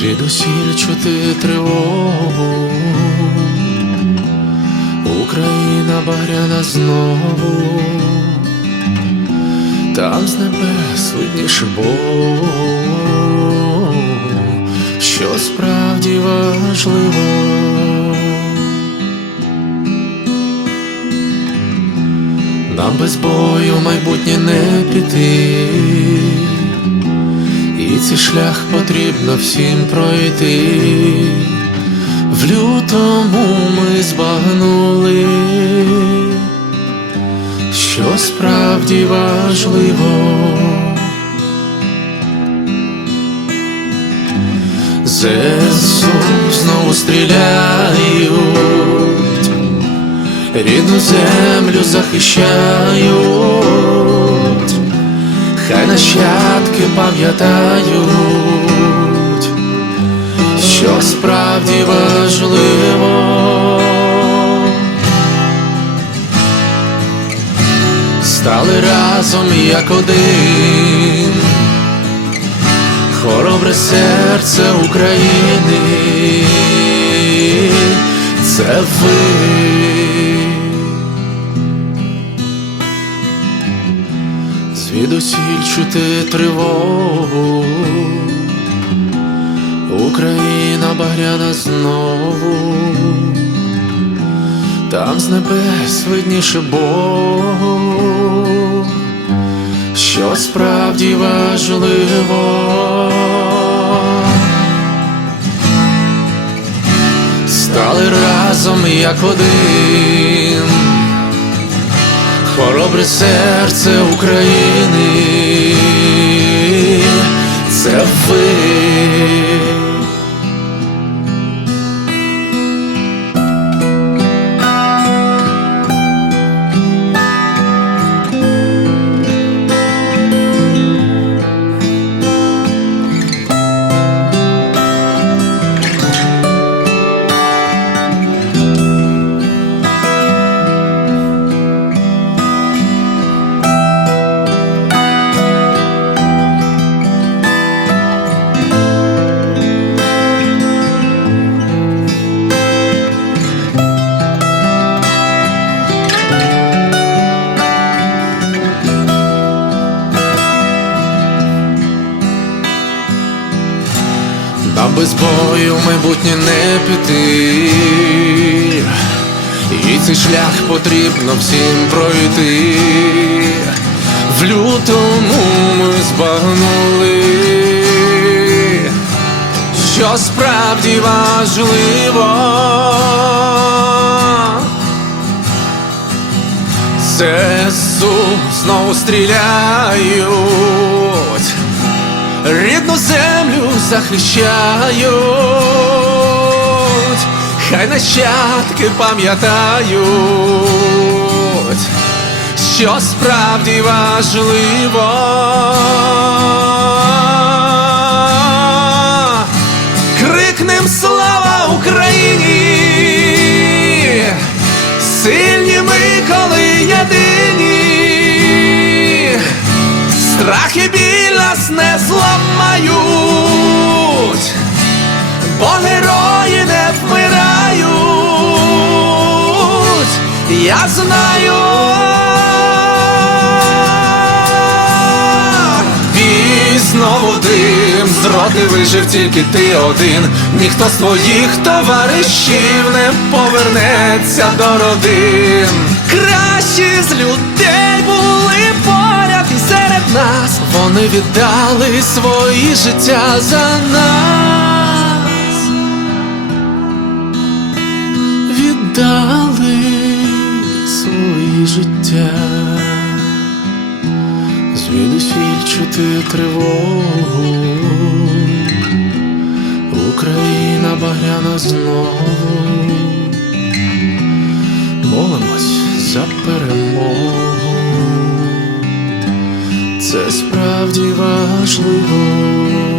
Звідусіль чути тривогу, Україна багряна знову, там з небес видніше Бог, що справді важливо. Нам без бою майбутнє не піти, цей шлях потрібно всім пройти. В лютому ми збагнули, що справді важливо. ЗСУ знову стріляють рідну землю захищають, нащадки пам'ятають, що справді важливо. Стали разом як один, хоробре серце України, це ви. Звідусіль чути тривогу, Україна багряна знову, там з небес видніше Бог, що справді важливо. Стали разом як один хоробре серце України, це ви. Без бою в майбутнє не піти, і цей шлях потрібно всім пройти. В лютому ми збагнули, що справді важливо. ЗСУ знову стріляють рідну землю захищають, хай нащадки пам'ятають, що справді важливо. Крикнем слава Україні! Сильні ми, коли єдині, страх і біль нас не зламають, бо герої не вмирають. Я знаю. І знову дим з роти вижив тільки ти один. Ніхто з твоїх товаришів не повернеться до родин. Кращі з людей були поряд і серед нас. Вони віддали свої життя за нас. Тривогу, Україна багряна знову, молимось за перемогу, це справді важливо.